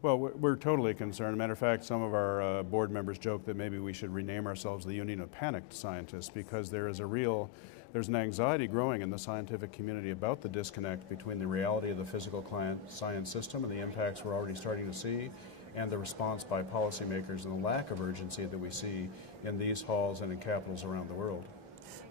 Well, we're totally concerned. Matter of fact, some of our board members joke that maybe we should rename ourselves the Union of Panicked Scientists, because there's an anxiety growing in the scientific community about the disconnect between the reality of the physical science system and the impacts we're already starting to see, and the response by policymakers and the lack of urgency that we see in these halls and in capitals around the world.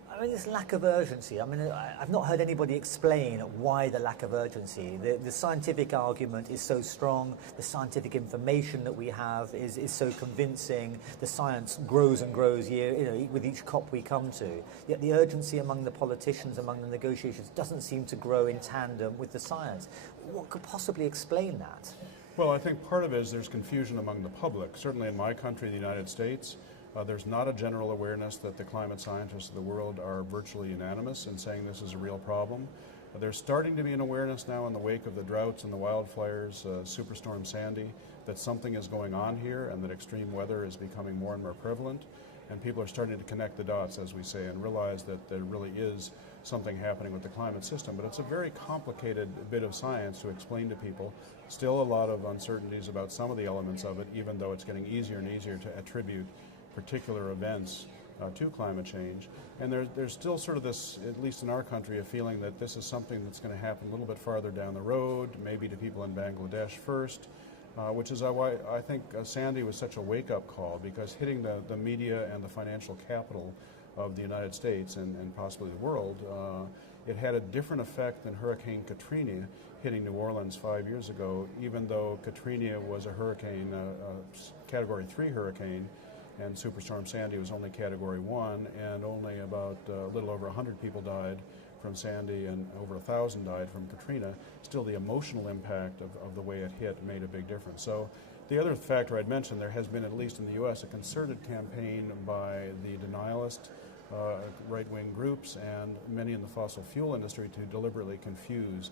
I mean, this lack of urgency, I mean, I've not heard anybody explain why the lack of urgency. The scientific argument is so strong, the scientific information that we have is so convincing, the science grows and grows with each COP we come to. Yet the urgency among the politicians, among the negotiations, doesn't seem to grow in tandem with the science. What could possibly explain that? Well, I think part of it is there's confusion among the public. Certainly in my country, the United States, there's not a general awareness that the climate scientists of the world are virtually unanimous in saying this is a real problem. There's starting to be an awareness now in the wake of the droughts and the wildfires, Superstorm Sandy, that something is going on here and that extreme weather is becoming more and more prevalent. And people are starting to connect the dots, as we say, and realize that there really is something happening with the climate system. But it's a very complicated bit of science to explain to people. Still a lot of uncertainties about some of the elements of it, even though it's getting easier and easier to attribute particular events to climate change. And there's still sort of this, at least in our country, a feeling that this is something that's going to happen a little bit farther down the road, maybe to people in Bangladesh first, which is why I think Sandy was such a wake-up call, because hitting the media and the financial capital of the United States and possibly the world, it had a different effect than Hurricane Katrina hitting New Orleans 5 years ago, even though Katrina was a hurricane, Category 3 hurricane, and Superstorm Sandy was only Category 1, and only about a little over 100 people died from Sandy and over 1,000 died from Katrina. Still, the emotional impact of the way it hit made a big difference. So the other factor I'd mention, there has been, at least in the U.S., a concerted campaign by the denialist right-wing groups and many in the fossil fuel industry to deliberately confuse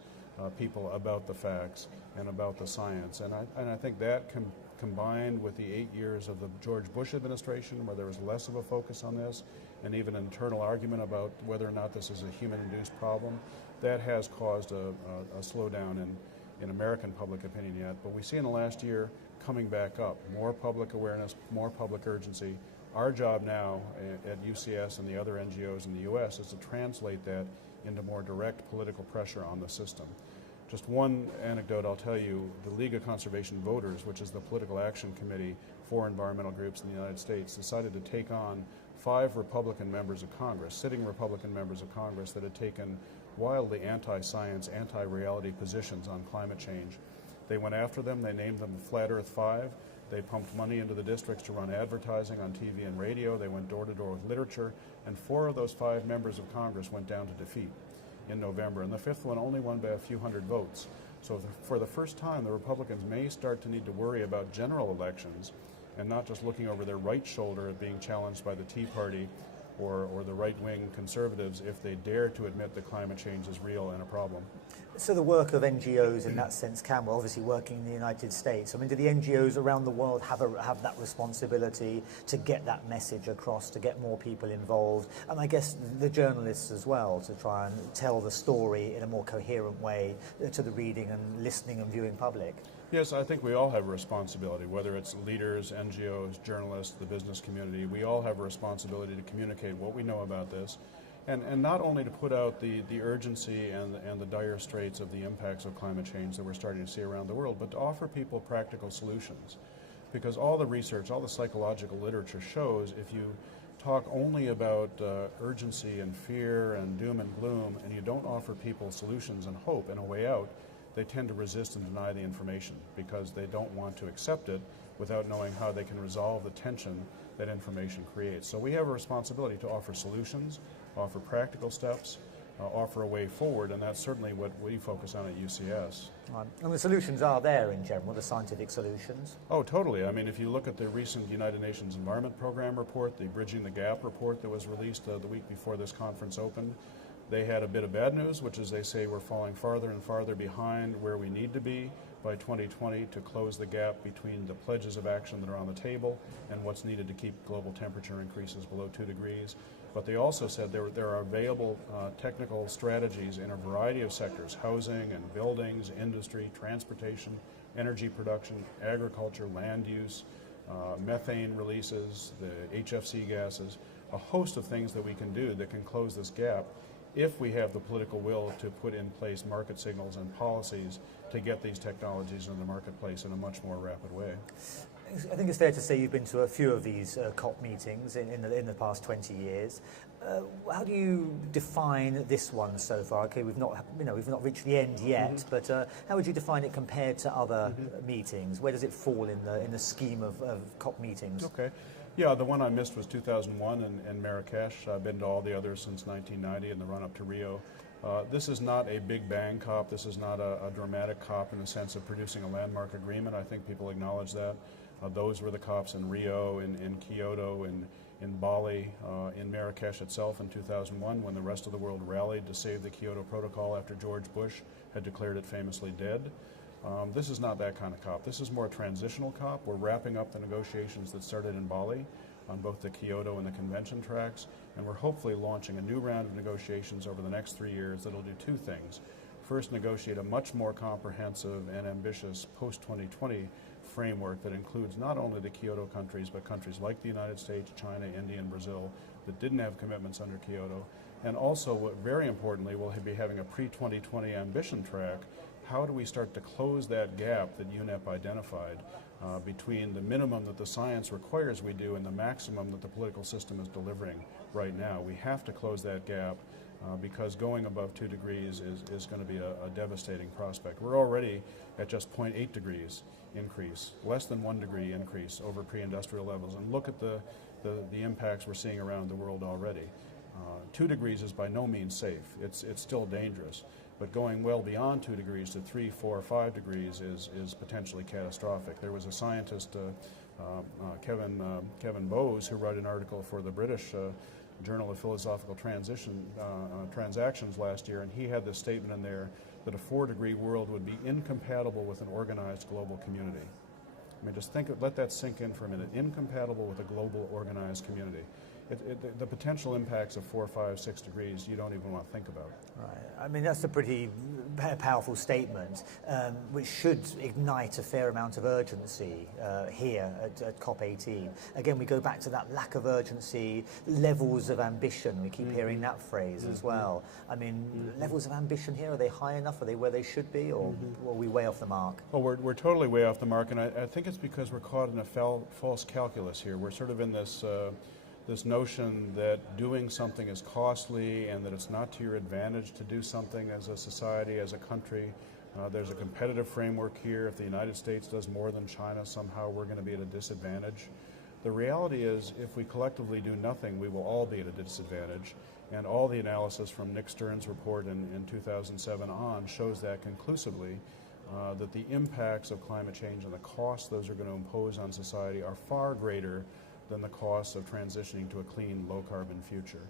people about the facts and about the science. And I think that combined with the 8 years of the George Bush administration, where there was less of a focus on this, and even an internal argument about whether or not this is a human-induced problem, that has caused a slowdown in American public opinion yet. But we see in the last year coming back up, more public awareness, more public urgency. Our job now at UCS and the other NGOs in the U.S. is to translate that into more direct political pressure on the system. Just one anecdote I'll tell you, the League of Conservation Voters, which is the political action committee for environmental groups in the United States, decided to take on 5 Republican members of Congress, sitting Republican members of Congress that had taken wildly anti-science, anti-reality positions on climate change. They went after them, they named them the Flat Earth 5. They pumped money into the districts to run advertising on TV and radio. They went door to door with literature, and 4 of those 5 members of Congress went down to defeat in November, and the 5th one only won by a few hundred votes. So for the first time, the Republicans may start to need to worry about general elections and not just looking over their right shoulder at being challenged by the Tea Party or the right-wing conservatives if they dare to admit that climate change is real and a problem. So the work of NGOs in that sense we're obviously working in the United States. I mean, do the NGOs around the world have that responsibility to get that message across, to get more people involved? And I guess the journalists as well, to try and tell the story in a more coherent way to the reading and listening and viewing public? Yes, I think we all have a responsibility, whether it's leaders, NGOs, journalists, the business community. We all have a responsibility to communicate what we know about this, and not only to put out the urgency and the dire straits of the impacts of climate change that we're starting to see around the world, but to offer people practical solutions. Because all the research, all the psychological literature shows if you talk only about urgency and fear and doom and gloom, and you don't offer people solutions and hope and a way out, they tend to resist and deny the information because they don't want to accept it without knowing how they can resolve the tension that information creates. So we have a responsibility to offer solutions, offer practical steps, offer a way forward, and that's certainly what we focus on at UCS. Right. And the solutions are there in general, the scientific solutions? Oh, totally. I mean, if you look at the recent United Nations Environment Program report, the Bridging the Gap report that was released the week before this conference opened, they had a bit of bad news, which is they say we're falling farther and farther behind where we need to be by 2020 to close the gap between the pledges of action that are on the table and what's needed to keep global temperature increases below 2 degrees. But they also said there are available technical strategies in a variety of sectors, housing and buildings, industry, transportation, energy production, agriculture, land use, methane releases, the HFC gases, a host of things that we can do that can close this gap if we have the political will to put in place market signals and policies to get these technologies in the marketplace in a much more rapid way. I think it's fair to say you've been to a few of these COP meetings in the past 20 years. How do you define this one so far? Okay, we've not reached the end yet, but how would you define it compared to other meetings? Where does it fall in the scheme of COP meetings? Okay. Yeah, the one I missed was 2001 in Marrakesh. I've been to all the others since 1990 in the run-up to Rio. This is not a big bang COP. This is not a dramatic COP in the sense of producing a landmark agreement. I think people acknowledge that. Those were the COPs in Rio, in Kyoto, in Bali, in Marrakesh itself in 2001 when the rest of the world rallied to save the Kyoto Protocol after George Bush had declared it famously dead. This is not that kind of COP. This is more a transitional COP. We're wrapping up the negotiations that started in Bali on both the Kyoto and the convention tracks, and we're hopefully launching a new round of negotiations over the next 3 years that'll do two things. First, negotiate a much more comprehensive and ambitious post-2020 framework that includes not only the Kyoto countries, but countries like the United States, China, India, and Brazil that didn't have commitments under Kyoto. And also, very importantly, we'll be having a pre-2020 ambition track. How do we start to close that gap that UNEP identified between the minimum that the science requires we do and the maximum that the political system is delivering right now? We have to close that gap because going above 2 degrees is going to be a devastating prospect. We're already at just 0.8 degrees increase, less than 1 degree increase over pre-industrial levels. And look at the impacts we're seeing around the world already. 2 degrees is by no means safe. It's still dangerous. But going well beyond 2 degrees to 3, 4, 5 degrees is potentially catastrophic. There was a scientist, Kevin Bowes, who wrote an article for the British Journal of Philosophical Transactions last year, and he had this statement in there that a 4-degree world would be incompatible with an organized global community. I mean, just let that sink in for a minute. Incompatible with a global organized community. The potential impacts of 4, 5, 6 degrees you don't even want to think about. Right. I mean, that's a pretty powerful statement, which should ignite a fair amount of urgency here at COP18. Again, we go back to that lack of urgency, levels of ambition. We keep hearing that phrase as well. I mean, levels of ambition here, are they high enough? Are they where they should be? Or are we way off the mark? Well, we're totally way off the mark, and I think it's because we're caught in a false calculus here. We're sort of in this notion that doing something is costly and that it's not to your advantage to do something as a society, as a country. There's a competitive framework here. If the United States does more than China, somehow we're going to be at a disadvantage. The reality is, if we collectively do nothing, we will all be at a disadvantage. And all the analysis from Nick Stern's report in 2007 on shows that conclusively, that the impacts of climate change and the costs those are going to impose on society are far greater than the costs of transitioning to a clean, low-carbon future.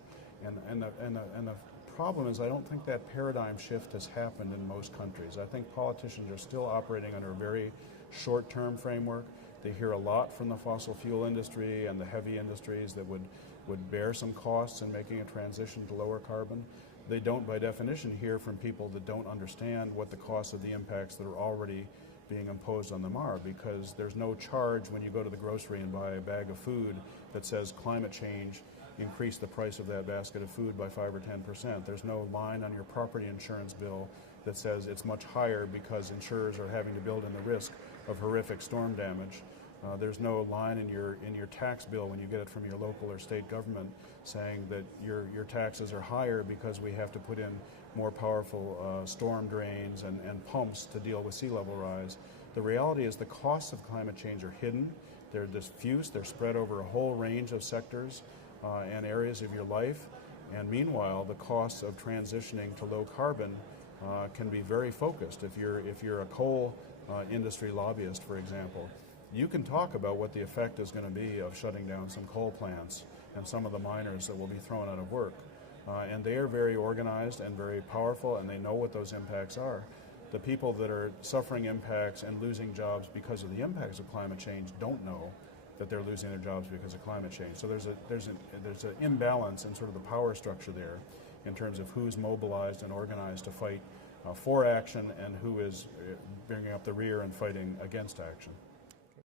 And the problem is I don't think that paradigm shift has happened in most countries. I think politicians are still operating under a very short-term framework. They hear a lot from the fossil fuel industry and the heavy industries that would bear some costs in making a transition to lower carbon. They don't, by definition, hear from people that don't understand what the costs of the impacts that are already being imposed on them are, because there's no charge when you go to the grocery and buy a bag of food that says climate change increased the price of that basket of food by 5 or 10%. There's no line on your property insurance bill that says it's much higher because insurers are having to build in the risk of horrific storm damage. There's no line in your tax bill when you get it from your local or state government saying that your taxes are higher because we have to put in more powerful storm drains and pumps to deal with sea level rise. The reality is the costs of climate change are hidden. They're diffuse. They're spread over a whole range of sectors and areas of your life. And meanwhile, the costs of transitioning to low carbon can be very focused. If you're a coal industry lobbyist, for example, you can talk about what the effect is going to be of shutting down some coal plants and some of the miners that will be thrown out of work. And they are very organized and very powerful, and they know what those impacts are. The people that are suffering impacts and losing jobs because of the impacts of climate change don't know that they're losing their jobs because of climate change. So there's an imbalance in sort of the power structure there in terms of who's mobilized and organized to fight for action and who is bringing up the rear and fighting against action.